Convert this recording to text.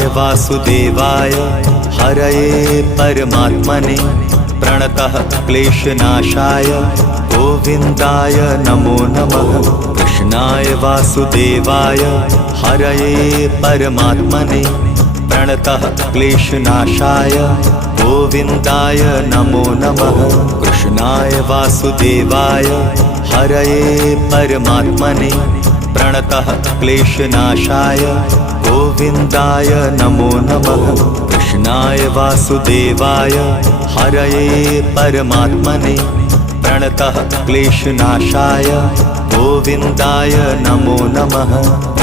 कृष्णाय वासुदेवाय हरये परमात्मने प्रणतः क्लेशनाशाय गोविन्दाय नमो नमः। कृष्णाय वासुदेवाय हरये परमात्मने प्रणतः क्लेशनाशाय गोविन्दाय नमो नमः। कृष्णाय वासुदेवाय हरये परमात्मने प्रणतः क्लेशनाशाय गोविन्दाय नमो नमः। कृष्णाय वासुदेवाय हरये परमात्मने प्रणतः क्लेशनाशाय गोविन्दाय नमो नमः।